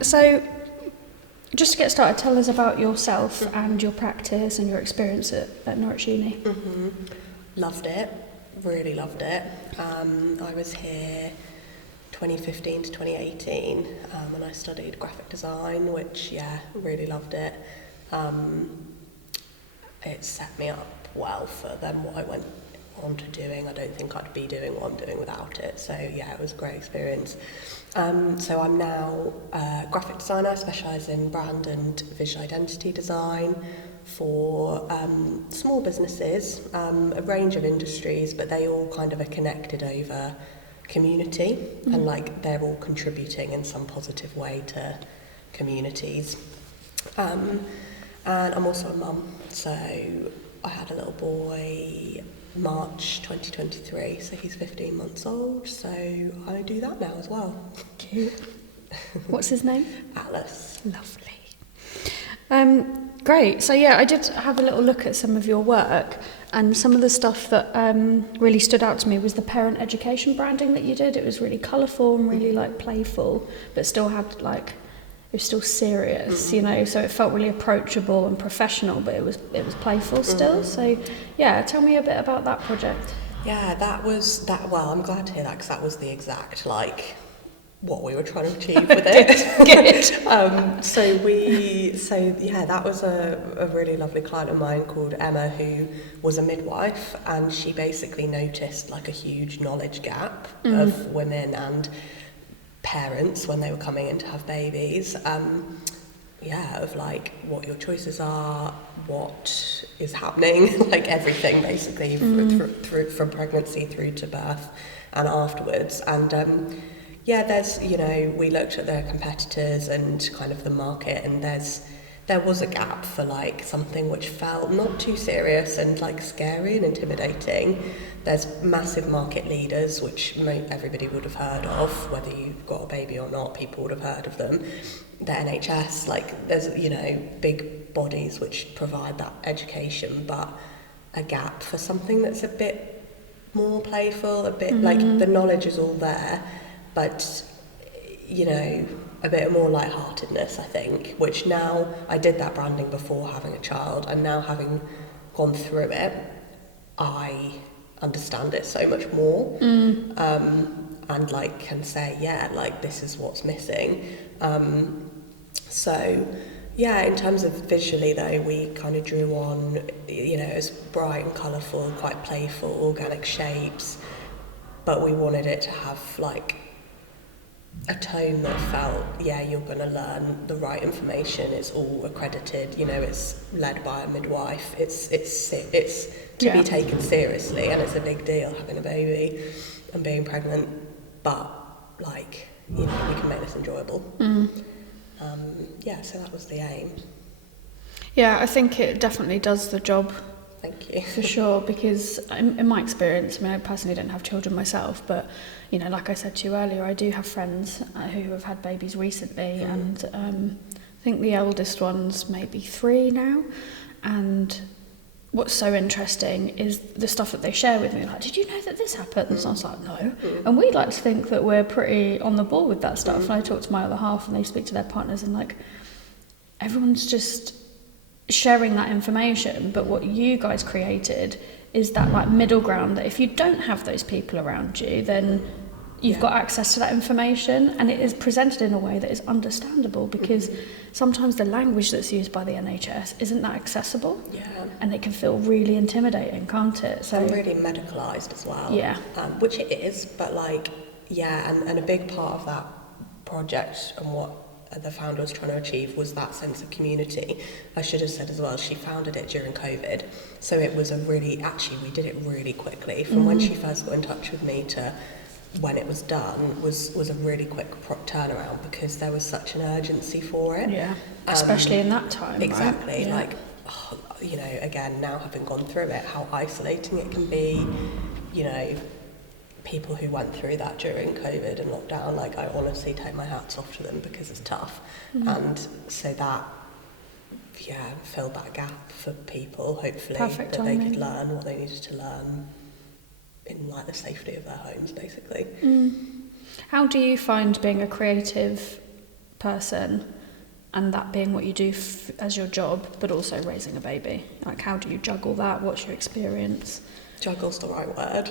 So just to get started, tell us about yourself and your practice and your experience at Norwich Uni. Loved it, really loved it. I was here 2015 to 2018 and I studied graphic design, which, really loved it. It set me up well for then what I went on to doing. I don't think I'd be doing what I'm doing without it. So it was a great experience. So I'm now a graphic designer, specialise in brand and visual identity design for small businesses, a range of industries, but they all kind of are connected over community and like they're all contributing in some positive way to communities. And I'm also a mum, so I had a little boy March 2023, so he's 15 months old, so I do that now as well. Cute. What's his name? Atlas. Lovely. Great. So I did have a little look at some of your work, and some of the stuff that really stood out to me was the parent education branding that you did. It was really colourful and really like playful, but still had like, it was still serious, you know, so it felt really approachable and professional, but it was playful still. So tell me a bit about that project. Well, I'm glad to hear that, because that was the exact like what we were trying to achieve with it. That was a really lovely client of mine called Emma, who was a midwife, and she basically noticed like a huge knowledge gap of women and parents when they were coming in to have babies, of like what your choices are, what is happening, like everything basically through from pregnancy through to birth and afterwards. And there's, we looked at their competitors and kind of the market, and there was a gap for like something which felt not too serious and like scary and intimidating. There's massive market leaders, which everybody would have heard of, whether you've got a baby or not, people would have heard of them. The NHS, like there's, big bodies which provide that education, but a gap for something that's a bit more playful, a bit like the knowledge is all there, but, a bit more lightheartedness, I think, which now I did that branding before having a child, and now having gone through it, I understand it so much more, and like can say, this is what's missing. In terms of visually though, we kind of drew on, it was bright and colourful, quite playful, organic shapes, but we wanted it to have like a tone that felt, you're going to learn the right information, it's all accredited, it's led by a midwife, it's to be taken seriously, and it's a big deal having a baby and being pregnant, but like, we can make this enjoyable. So that was the aim. I think it definitely does the job. Thank you. For sure, because in my experience, I personally don't have children myself, but, like I said to you earlier, I do have friends who have had babies recently, and I think the eldest one's maybe 3 now, and what's so interesting is the stuff that they share with me, like, did you know that this happened? And so I was like, no. And we like to think that we're pretty on the ball with that stuff, and I talk to my other half, and they speak to their partners, and like, everyone's just sharing that information, but what you guys created is that like middle ground, that if you don't have those people around you, then you've got access to that information, and it is presented in a way that is understandable, because sometimes the language that's used by the NHS isn't that accessible, and it can feel really intimidating, can't it? So and really medicalised as well, which it is, but like and a big part of that project and what the founder was trying to achieve was that sense of community. I should have said as well, she founded it during COVID, so it was we did it really quickly. From when she first got in touch with me to when it was done was a really quick turnaround, because there was such an urgency for it. Especially in that time, exactly, right? Again, now having gone through it, how isolating it can be, people who went through that during COVID and lockdown, like, I honestly take my hats off to them, because it's tough. And so that filled that gap for people, hopefully. Perfect that timing. They could learn what they needed to learn in like the safety of their homes, basically. How do you find being a creative person, and that being what you do as your job, but also raising a baby? Like, how do you juggle that? What's your experience? Juggle's the right word.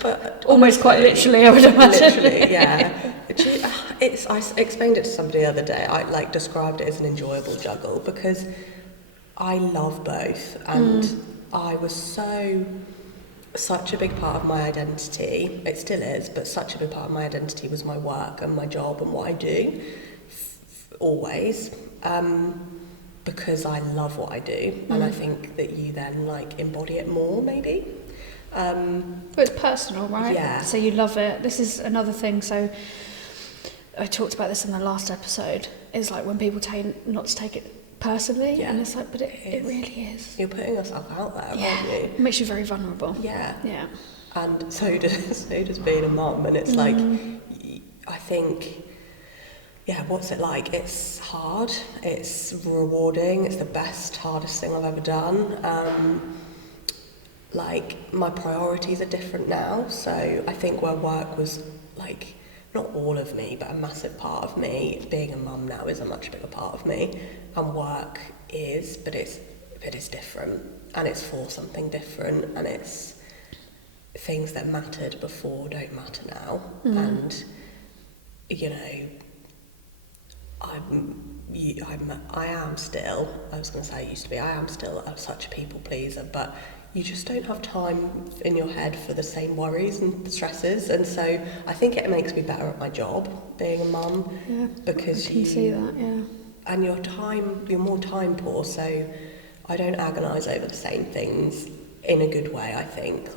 But almost quite literally, I would imagine. Literally, yeah. I explained it to somebody the other day. I described it as an enjoyable juggle because I love both, and I was such a big part of my identity. It still is, but such a big part of my identity was my work and my job and what I do, always. Because I love what I do, and I think that you then embody it more, maybe. But it's personal, right? Yeah. So you love it. This is another thing. So I talked about this in the last episode. It's like when people not to take it personally, and it's like, but it really is. You're putting yourself out there, aren't you? It makes you very vulnerable. Yeah. Yeah. And so does being a mum, and it's like, I think. Yeah, what's it like? It's hard, it's rewarding, it's the hardest thing I've ever done. My priorities are different now, so I think where work was not all of me, but a massive part of me, being a mum now is a much bigger part of me, and work is, but it's different, and it's for something different, and it's things that mattered before don't matter now, and I am still, I was going to say I used to be, I am still such a people pleaser, but you just don't have time in your head for the same worries and stresses, and so I think it makes me better at my job, being a mum, because I can see that, and you're more time poor, so I don't agonise over the same things in a good way, I think,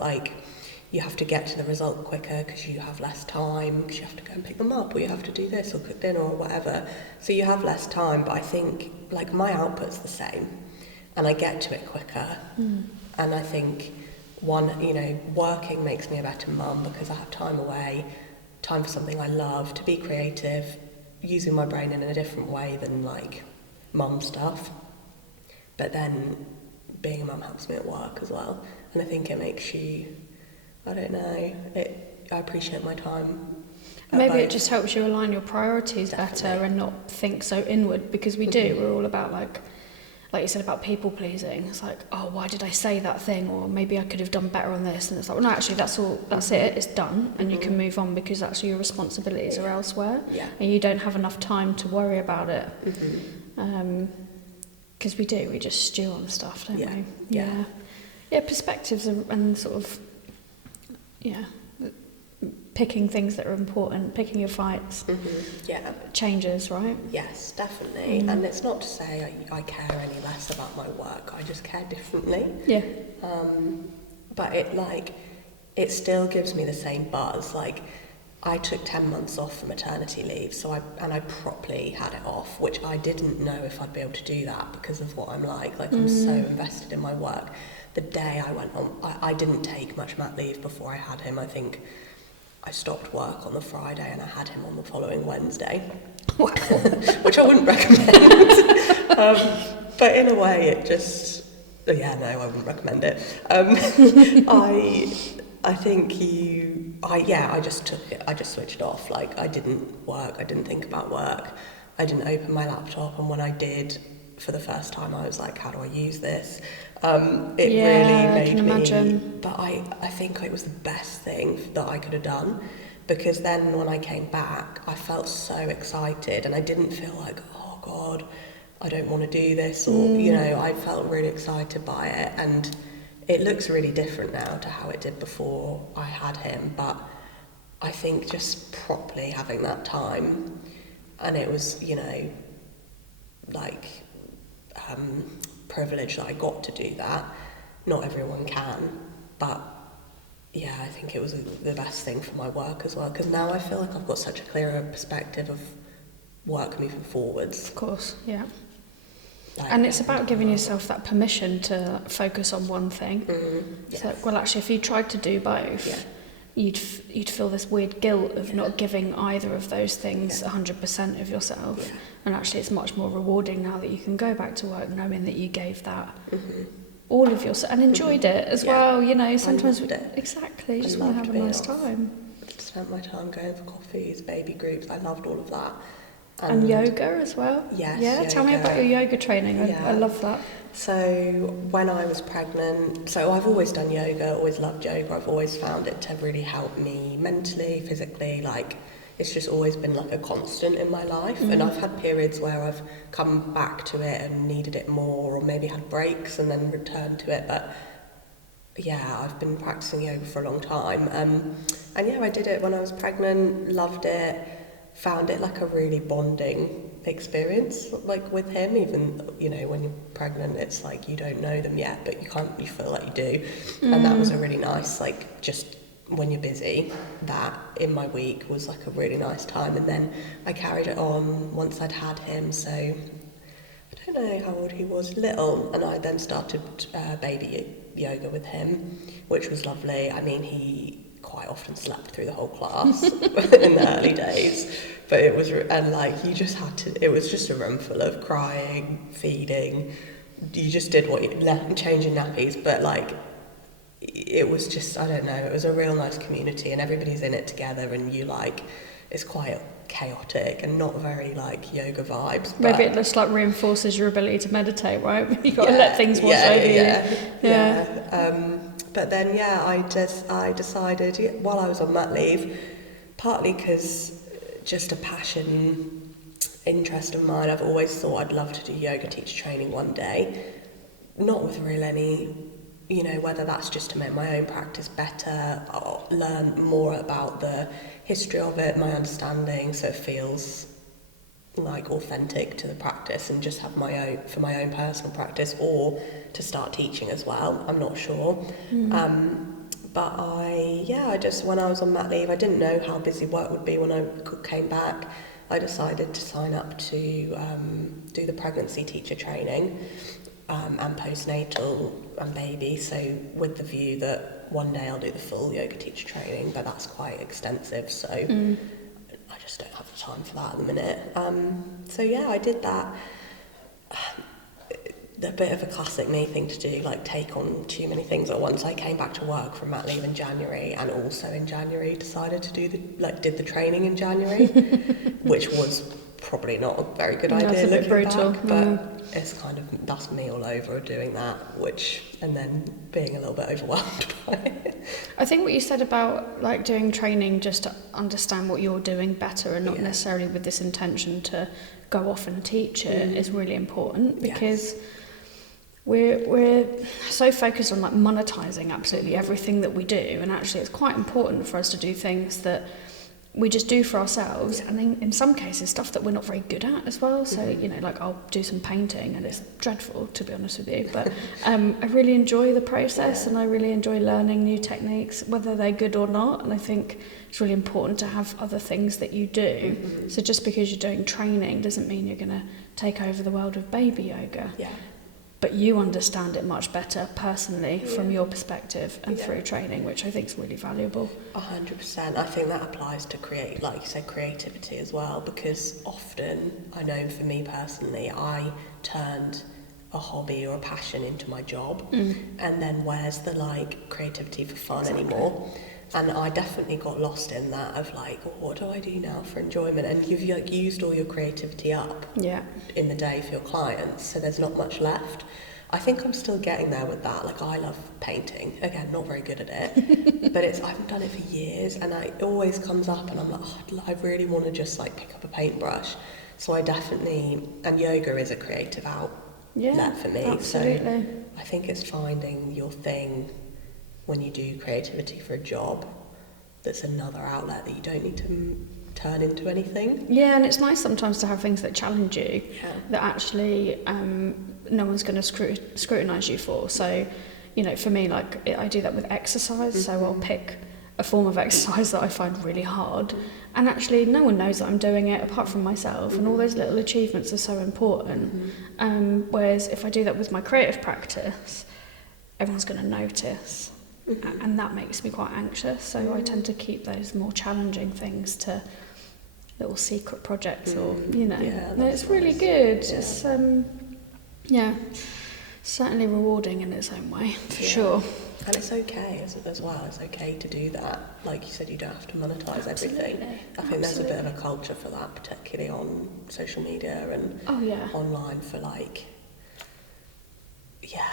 you have to get to the result quicker because you have less time, because you have to go and pick them up, or you have to do this or cook dinner or whatever. So you have less time, but I think my output's the same, and I get to it quicker. And I think working makes me a better mum because I have time away, time for something I love, to be creative, using my brain in a different way than mum stuff. But then being a mum helps me at work as well, and I think it makes you. I don't know. I appreciate my time. Maybe it just helps you align your priorities better and not think so inward, because we do. We're all about like you said about people pleasing. It's like, oh, why did I say that thing? Or maybe I could have done better on this. And it's like, well, no, actually, that's it. It's done, and you can move on because actually your responsibilities are elsewhere, and you don't have enough time to worry about it. Because we just stew on stuff, don't we? Yeah. Perspectives and sort of. Yeah, picking things that are important, picking your fights, changes, right? Yes, definitely. And it's not to say I care any less about my work. I just care differently. Yeah. But it still gives me the same buzz. I took 10 months off for maternity leave, so I properly had it off, which I didn't know if I'd be able to do that because of what I'm like. I'm so invested in my work. The day I went on, I didn't take much mat leave before I had him. I think I stopped work on the Friday and I had him on the following Wednesday, which I wouldn't recommend. But in a way, it just, I wouldn't recommend it. I think I just took it. I just switched off. I didn't work. I didn't think about work. I didn't open my laptop, and when I did, for the first time, I was like, how do I use this? It really made me imagine. But I think it was the best thing that I could have done, because then when I came back, I felt so excited, and I didn't feel like, oh God, I don't want to do this, or I felt really excited by it, and it looks really different now to how it did before I had him. But I think just properly having that time, and it was privilege that I got to do that. Not everyone can, but I think it was the best thing for my work as well, because now I feel like I've got such a clearer perspective of work moving forwards. Of course, yeah. And it's about giving yourself that permission to focus on one thing. It's well, actually, if you tried to do both, you'd feel this weird guilt of not giving either of those things 100% of yourself. And actually, it's much more rewarding now that you can go back to work knowing that you gave that all of yourself and enjoyed it as well. Sometimes exactly. you just want to have a nice time. Just spent my time going for coffees, baby groups. I loved all of that. And yoga as well? Yes. Yeah, yoga. Tell me about your yoga training. I love that. So when I was pregnant, so I've always done yoga, always loved yoga. I've always found it to really help me mentally, physically, like it's just always been like a constant in my life. And I've had periods where I've come back to it and needed it more, or maybe had breaks and then returned to it. But yeah, I've been practicing yoga for a long time. And yeah, I did it when I was pregnant, loved it, found it like a really bonding experience, like with him. Even, you know, when you're pregnant, it's like you don't know them yet, but you feel like you do. And that was a really nice, like, just when you're busy, that in my week was like a really nice time. And then I carried it on once I'd had him, so I don't know how old he was, little, and I then started baby yoga with him, which was lovely. I mean, he quite often slept through the whole class in the early days, but it was, and like you just had to, it was just a room full of crying, feeding, you just did what you left, changing nappies, but like it was just, I don't know, it was a real nice community and everybody's in it together, and you like, it's quite chaotic and not very like yoga vibes. Maybe it just like reinforces your ability to meditate, right? You got to let things wash over you. Yeah. But then, yeah, I decided while I was on mat leave, partly because just a passion, interest of mine, I've always thought I'd love to do yoga teacher training one day, not with real any, you know, whether that's just to make my own practice better, or learn more about the history of it, my understanding, so it feels like authentic to the practice, and just have my own, for my own personal practice, or to start teaching as well, I'm not sure. But I just, when I was on mat leave, I didn't know how busy work would be when I came back. I decided to sign up to do the pregnancy teacher training and postnatal and baby, so with the view that one day I'll do the full yoga teacher training, but that's quite extensive, so I just don't have the time for that at the minute. So yeah, I did that. A bit of a classic me thing to do, like take on too many things at once. I came back to work from mat leave in January, and also in January decided to did the training in January, which was probably not a very good idea looking brutal. back, but it's kind of, that's me all over doing that, and then being a little bit overwhelmed by it. I think what you said about like doing training just to understand what you're doing better, and not necessarily with this intention to go off and teach it, is really important, because we're so focused on like monetizing absolutely everything that we do, and actually it's quite important for us to do things that we just do for ourselves, and in some cases stuff that we're not very good at as well. So you know, like I'll do some painting and it's dreadful, to be honest with you, but I really enjoy the process, and I really enjoy learning new techniques, whether they're good or not. And I think it's really important to have other things that you do. So just because you're doing training doesn't mean you're going to take over the world of baby yoga. But you understand it much better personally from your perspective and through training, which I think is really valuable. 100%. I think that applies to like you said, creativity as well, because often, I know for me personally, I turned a hobby or a passion into my job, and then where's the like creativity for fun anymore? And I definitely got lost in that of like, what do I do now for enjoyment? And you've like used all your creativity up in the day for your clients, so there's not much left. I think I'm still getting there with that. Like, I love painting. Again, not very good at it, but I haven't done it for years, and it always comes up, and I'm like, I really want to just like pick up a paintbrush. So I definitely, and yoga is a creative outlet for me. Absolutely. So I think it's finding your thing when you do creativity for a job, that's another outlet that you don't need to turn into anything. Yeah, and it's nice sometimes to have things that challenge you, that actually no one's going to scrutinise you for. So, you know, for me, like I do that with exercise, so I'll pick a form of exercise that I find really hard, and actually no one knows that I'm doing it apart from myself, and all those little achievements are so important. Whereas if I do that with my creative practice, everyone's going to notice. And that makes me quite anxious, so I tend to keep those more challenging things to little secret projects, or you know, it's really good. It's certainly rewarding in its own way, for sure. And it's okay as well. It's okay to do that. Like you said, you don't have to monetize everything. I think there's a bit of a culture for that, particularly on social media and online for like,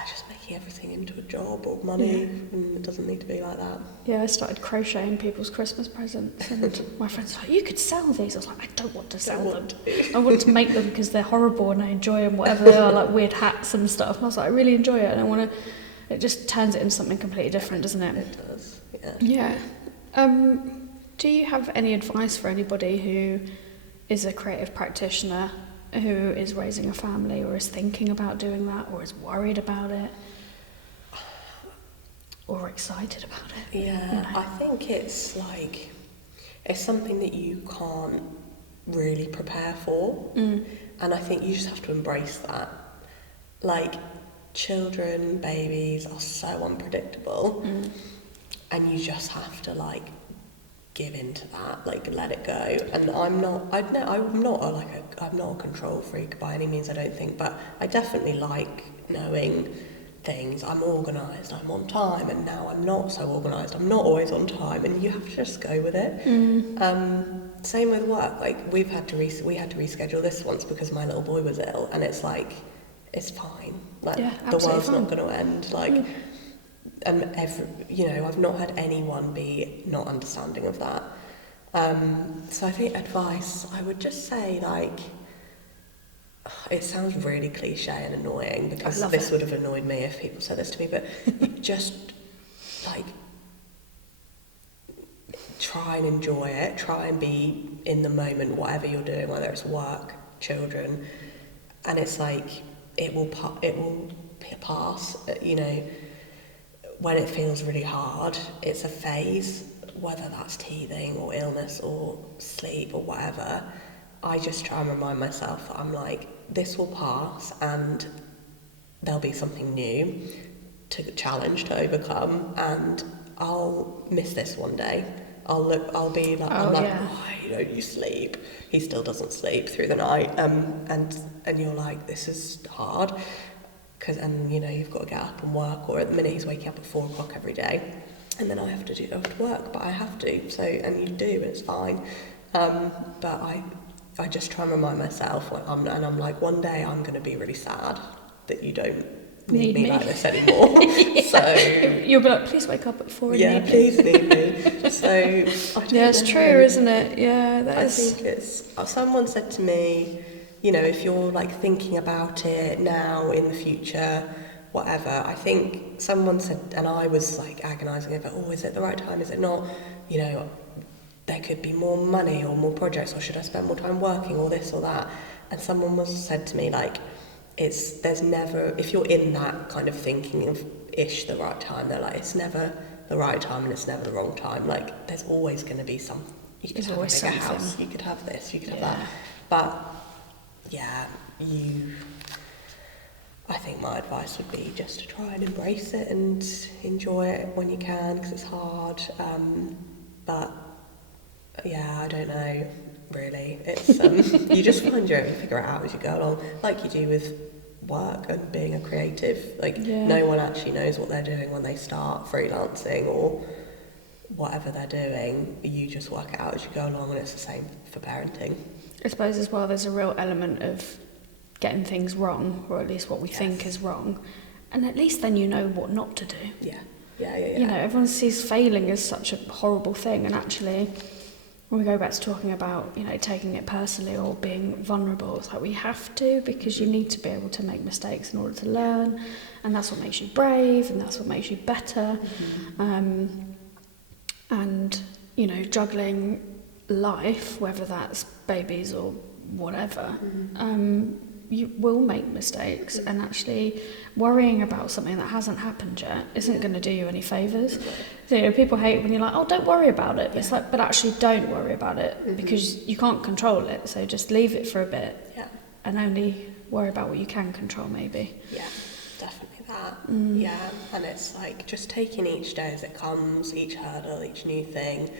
just making everything into a job or money. And it doesn't need to be like that. Yeah, I started crocheting people's Christmas presents, and my friends were like, "You could sell these." I was like, "I don't want to sell them. I want to make them because they're horrible and I enjoy them, whatever they are, like weird hats and stuff." And I was like, "I really enjoy it, and I want to." It just turns it into something completely different, doesn't it? It does. Yeah. Do you have any advice for anybody who is a creative practitioner, who is raising a family or is thinking about doing that or is worried about it or excited about it? Yeah, I think it's like, it's something that you can't really prepare for. And I think you just have to embrace that. Like, children, babies are so unpredictable, and you just have to like give into that, like let it go. And I'm not a control freak by any means, I don't think, but I definitely like knowing things. I'm organised, I'm on time, and now I'm not so organised. I'm not always on time, and you have to just go with it. Same with work. Like we had to reschedule this once because my little boy was ill, and it's like, it's fine. Like the world's not going to end. Like, and I've not had anyone be not understanding of that. So I think advice, I would just say, like, it sounds really cliche and annoying because this would have annoyed me if people said this to me, but just like try and enjoy it, try and be in the moment, whatever you're doing, whether it's work, children, and it's like it will pass. When it feels really hard, it's a phase, whether that's teething or illness or sleep or whatever. I just try and remind myself that I'm like, this will pass and there'll be something new to challenge, to overcome, and I'll miss this one day. I'll be like, why don't you sleep? He still doesn't sleep through the night, and you're like, this is hard. And you've got to get up and work, or at the minute he's waking up at 4 o'clock every day, and then I have to work, but I have to, so, and you do, and it's fine. But I just try and remind myself, I'm like, one day I'm going to be really sad that you don't need me like this anymore. So you'll be like, please wake up at 4 and please need me. So it's true, isn't it? Yeah, I think it's, someone said to me, if you're like thinking about it now, in the future, whatever, I think someone said, and I was like agonising over, is it the right time, is it not, there could be more money or more projects, or should I spend more time working, or this or that, and someone said to me, like, there's never, if you're in that kind of thinking of the right time, they're like, it's never the right time and it's never the wrong time, like there's always going to be some, you could have a bigger house, you could have this, you could have that, but I think my advice would be just to try and embrace it and enjoy it when you can, because it's hard. But I don't know, really. It's you just find your own, figure it out as you go along, like you do with work and being a creative. Like no one actually knows what they're doing when they start freelancing or whatever they're doing. You just work it out as you go along, and it's the same for parenting. I suppose as well, there's a real element of getting things wrong, or at least what we think is wrong, and at least then you know what not to do. Yeah. Everyone sees failing as such a horrible thing, and actually, when we go back to talking about, taking it personally or being vulnerable, it's like we have to, because you need to be able to make mistakes in order to learn, and that's what makes you brave, and that's what makes you better. And juggling life, whether that's babies or whatever, you will make mistakes, and actually worrying about something that hasn't happened yet isn't going to do you any favours. So people hate when you're like, don't worry about it, but it's like, but actually don't worry about it, because you can't control it, so just leave it for a bit and only worry about what you can control, maybe. Definitely that. And it's like just taking each day as it comes, each hurdle, each new thing.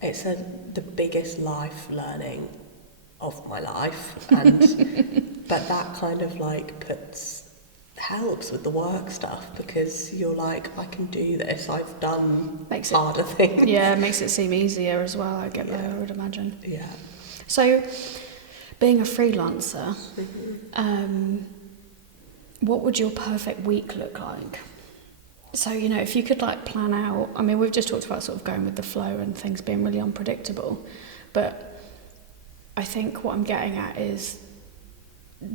It's the biggest life learning of my life, and but that kind of like puts helps with the work stuff, because you're like, I can do this, I've done Makes harder things. Yeah, it makes it seem easier as well, I get that, I would imagine. Yeah. So, being a freelancer, what would your perfect week look like? So, you know, if you could like plan out, I mean, we've just talked about sort of going with the flow and things being really unpredictable, but I think what I'm getting at is,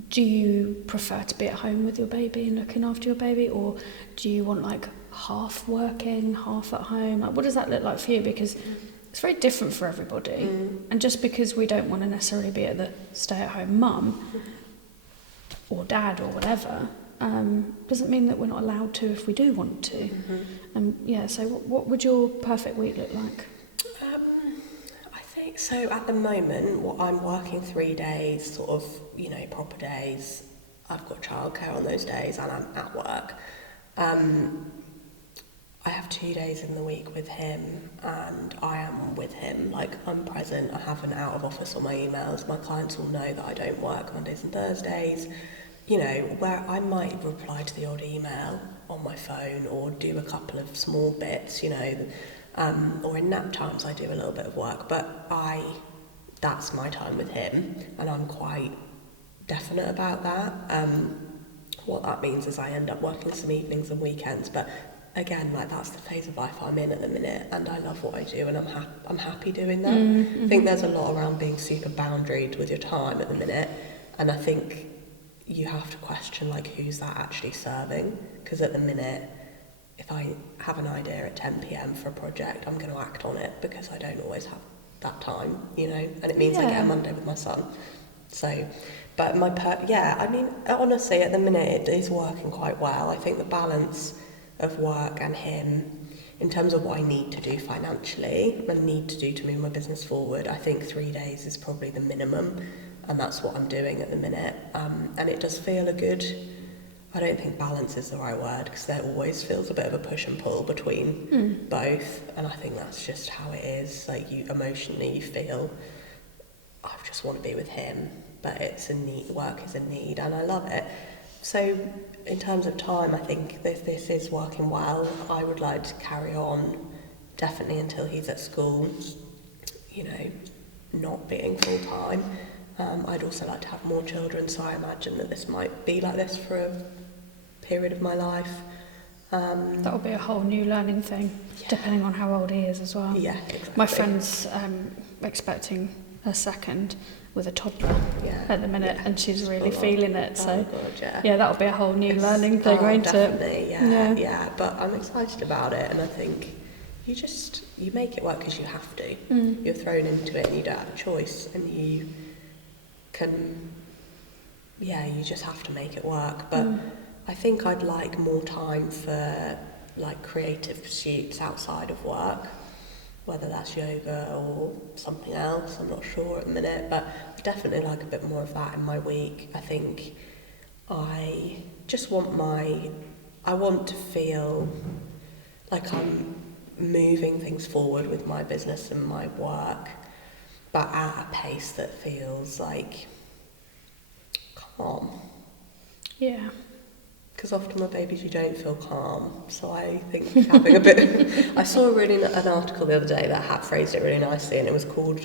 do you prefer to be at home with your baby and looking after your baby, or do you want like half working, half at home? Like, what does that look like for you? Because it's very different for everybody. And just because we don't want to necessarily be at the stay-at-home mum or dad or whatever, doesn't mean that we're not allowed to if we do want to. So what would your perfect week look like? I think so. At the moment, I'm working 3 days, sort of, you know, proper days. I've got childcare on those days, and I'm at work. I have 2 days in the week with him, and I am with him. Like, I'm present. I have an out of office on my emails. My clients will know that I don't work Mondays and Thursdays. You know, where I might reply to the odd email on my phone or do a couple of small bits, you know, or in nap times I do a little bit of work, but that's my time with him, and I'm quite definite about that. What that means is I end up working some evenings and weekends, but again, like, that's the phase of life I'm in at the minute, and I love what I do, and I'm happy doing that. I think there's a lot around being super boundaried with your time at the minute, and I think you have to question, like, who's that actually serving? Because at the minute, if I have an idea at 10 p.m. for a project, I'm going to act on it, because I don't always have that time, you know, and it means I get a Monday with my son. So, but I mean, honestly, at the minute, it is working quite well. I think the balance of work and him, in terms of what I need to do financially and need to do to move my business forward, I think 3 days is probably the minimum, and that's what I'm doing at the minute. And it does feel a good, I don't think balance is the right word, because there always feels a bit of a push and pull between both, and I think that's just how it is. Like, you emotionally, you feel, I just want to be with him, but it's a need, work is a need, and I love it. So in terms of time, I think this is working well. I would like to carry on definitely until he's at school, you know, not being full time. I'd also like to have more children, so I imagine that this might be like this for a period of my life. That will be a whole new learning thing, depending on how old he is as well. Yeah, exactly. My friend's expecting a second with a toddler at the minute, and she's really feeling it. So God, that'll be a whole new learning thing, won't definitely, it? Yeah. But I'm excited about it, and I think you make it work because you have to. You're thrown into it, and you don't have a choice, and you can, you just have to make it work. But I think I'd like more time for like creative pursuits outside of work, whether that's yoga or something else, I'm not sure at the minute, but I definitely like a bit more of that in my week. I think I just want I want to feel like I'm moving things forward with my business and my work, but at a pace that feels like calm. Yeah. Because often with babies you don't feel calm, so I think having a bit. I saw an article the other day that had phrased it really nicely, and it was called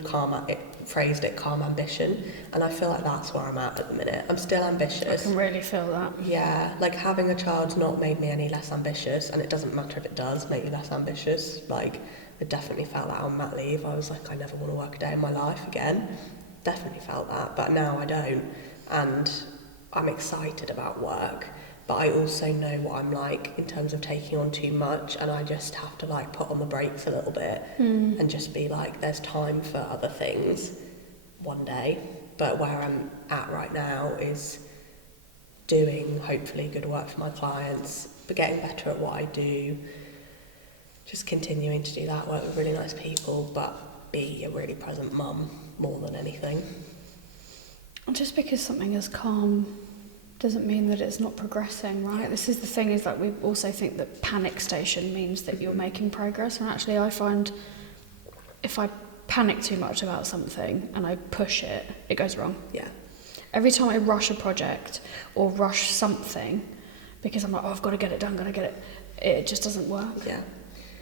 phrased it calm ambition, and I feel like that's where I'm at the minute. I'm still ambitious. I can really feel that. Yeah, like having a child's not made me any less ambitious, and it doesn't matter if it does make you less ambitious. Like, I definitely felt that on mat leave. I was like, I never want to work a day in my life again. Definitely felt that, but now I don't, and I'm excited about work. But I also know what I'm like in terms of taking on too much, and I just have to like put on the brakes a little bit and just be like, there's time for other things one day. But where I'm at right now is doing hopefully good work for my clients, but getting better at what I do, just continuing to do that, work with really nice people, but be a really present mum more than anything. Just because something is calm doesn't mean that it's not progressing, right? This is the thing, is that we also think that panic station means that you're making progress, and actually I find if I panic too much about something and I push it, it goes wrong. Yeah. Every time I rush a project or rush something, because I'm like, oh, I've got to get it done, it just doesn't work. Yeah.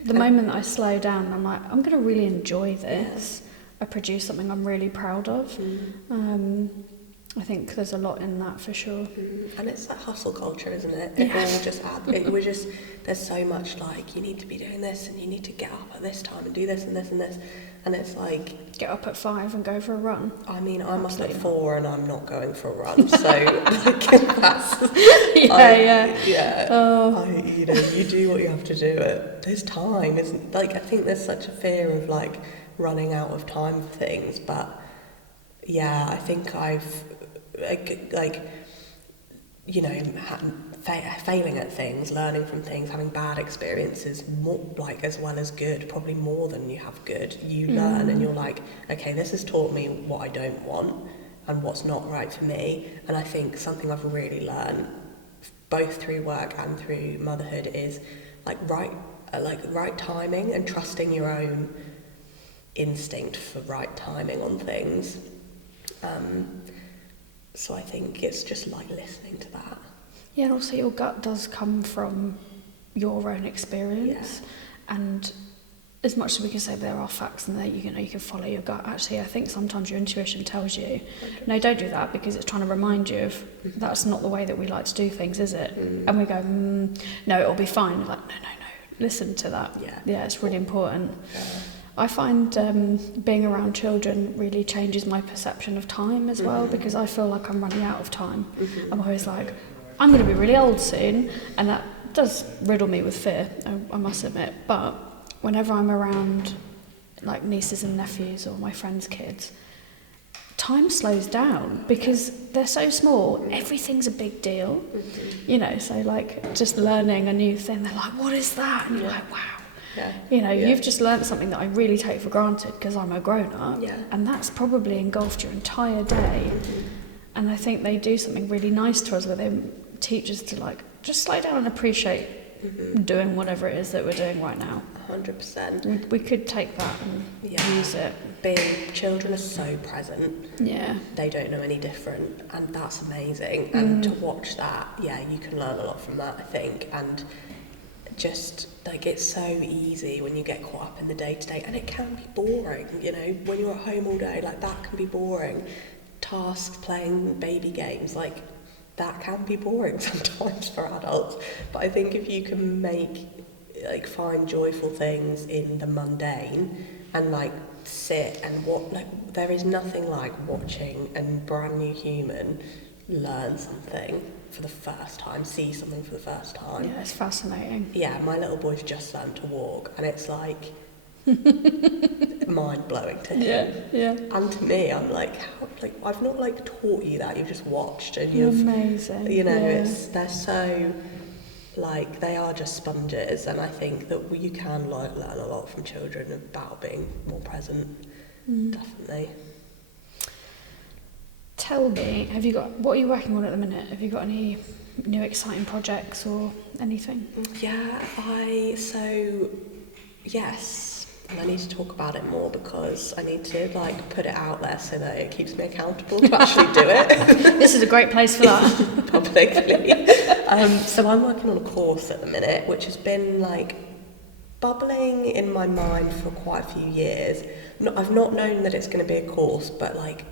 The moment that I slow down, I'm like, I'm going to really enjoy this. I produce something I'm really proud of. I think there's a lot in that for sure. And it's that hustle culture, isn't it? It all just adds. There's so much like, you need to be doing this and you need to get up at this time and do this and this and this. And it's like... Get up at 5 and go for a run. I mean, I'm up at 4 and I'm not going for a run, so like, that's... you do what you have to do. There's time, isn't... Like, I think there's such a fear of like running out of time for things, but yeah, I think I've failing at things, learning from things, having bad experiences, more, like as well as good, probably more than you have good. You learn and you're like, okay, this has taught me what I don't want and what's not right for me. And I think something I've really learned, both through work and through motherhood, is right timing and trusting your own instinct for right timing on things. So I think it's just like listening to that. Yeah, and also your gut does come from your own experience. And as much as we can say there are facts in there, you can follow your gut. Actually, I think sometimes your intuition tells you, no, don't do that, because it's trying to remind you of that's not the way that we like to do things, is it? And we go, no, it'll be fine. We're like, no, listen to that. Yeah, it's really important. I find being around children really changes my perception of time as well, because I feel like I'm running out of time. I'm always like, I'm going to be really old soon, and that does riddle me with fear, I must admit. But whenever I'm around like nieces and nephews or my friends' kids, time slows down because they're so small. Everything's a big deal, so like just learning a new thing, they're like, what is that? And you're like, wow. You've just learnt something that I really take for granted because I'm a grown-up, and that's probably engulfed your entire day. And I think they do something really nice to us where they teach us to like just slow down and appreciate doing whatever it is that we're doing right now. 100%. We could take that and use it. Children are so present. Yeah. They don't know any different, and that's amazing. And to watch that, you can learn a lot from that, I think. And just like, it's so easy when you get caught up in the day-to-day, and it can be boring, when you're at home all day, like that can be boring. Tasks, playing baby games, like that can be boring sometimes for adults. But I think if you can find joyful things in the mundane and like sit and there is nothing like watching a brand new human learn something for the first time, see something for the first time. Yeah, it's fascinating. Yeah, my little boy's just learned to walk, and it's like mind-blowing to him. Yeah. And to me, I'm like, I've not like taught you that, you've just watched, and you've amazing. They're so like, they are just sponges, and I think that you can learn a lot from children about being more present. Definitely. Tell me, what are you working on at the minute? Have you got any new exciting projects or anything? Yes, and I need to talk about it more because I need to like put it out there so that it keeps me accountable to actually do it. This is a great place for that. Publicly. So I'm working on a course at the minute, which has been like bubbling in my mind for quite a few years. I've not known that it's going to be a course, but like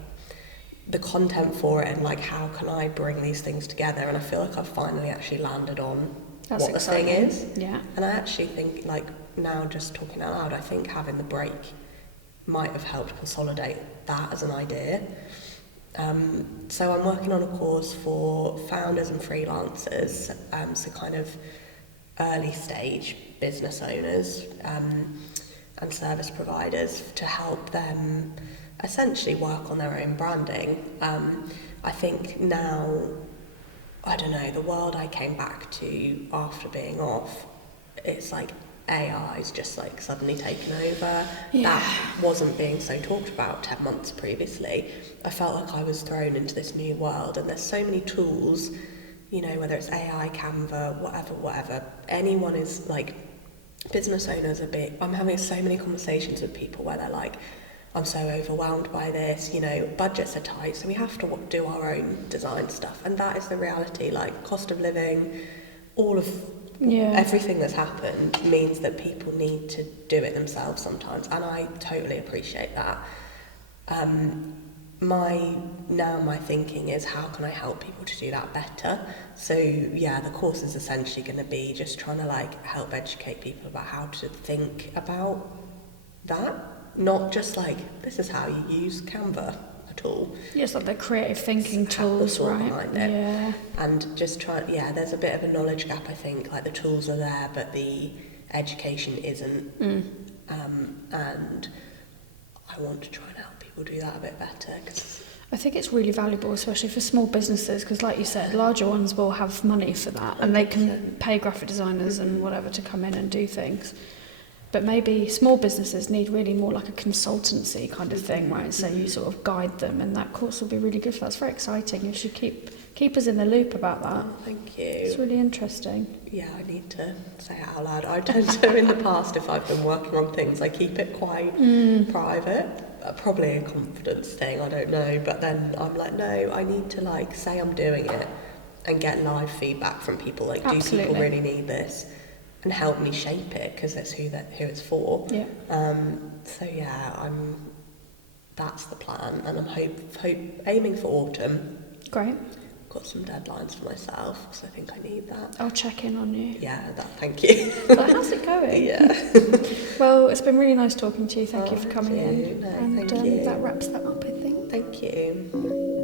the content for it and like how can I bring these things together, and I feel like I've finally actually landed on what the thing is. Yeah. And I actually think, like, now just talking out loud, I think having the break might have helped consolidate that as an idea. So I'm working on a course for founders and freelancers, so kind of early stage business owners and service providers, to help them essentially work on their own branding. I think now, I don't know, the world I came back to after being off, it's like AI's just like suddenly taken over. That wasn't being so talked about 10 months previously. I felt like I was thrown into this new world, and there's so many tools, whether it's AI, Canva, whatever. Anyone is like, business owners I'm having so many conversations with people where they're like, I'm so overwhelmed by this, budgets are tight, so we have to do our own design stuff. And that is the reality, like cost of living, all of Yeah. everything that's happened means that people need to do it themselves sometimes, and I totally appreciate that. My thinking is, how can I help people to do that better? So yeah, the course is essentially going to be just trying to like help educate people about how to think about that, not just like this is how you use Canva at all. Yes, like the creative thinking tools, the thought right? behind it. Yeah. And just try, yeah, there's a bit of a knowledge gap, I think. Like the tools are there, but the education isn't. And I want to try and help people do that a bit better. Cause I think it's really valuable, especially for small businesses, because like you said, larger ones will have money for that, and they can pay graphic designers and whatever to come in and do things. But maybe small businesses need really more like a consultancy kind of thing, right? So you sort of guide them, and that course will be really good for that. It's very exciting. You should keep us in the loop about that. Oh, thank you. It's really interesting. Yeah, I need to say it out loud. I tend to, in the past, if I've been working on things, I keep it quite private. Probably a confidence thing, I don't know. But then I'm like, no, I need to like say I'm doing it and get live feedback from people. Like, Absolutely. Do people really need this? And help me shape it, because it's who it's for. Yeah. So yeah, that's the plan, and I'm aiming for autumn. Great. Got some deadlines for myself, because I think I need that. I'll check in on you. Yeah, thank you. But how's it going? Yeah. Well, it's been really nice talking to you. Thank you for coming thank you. in. No, and thank you. that wraps that up, I think. Thank you.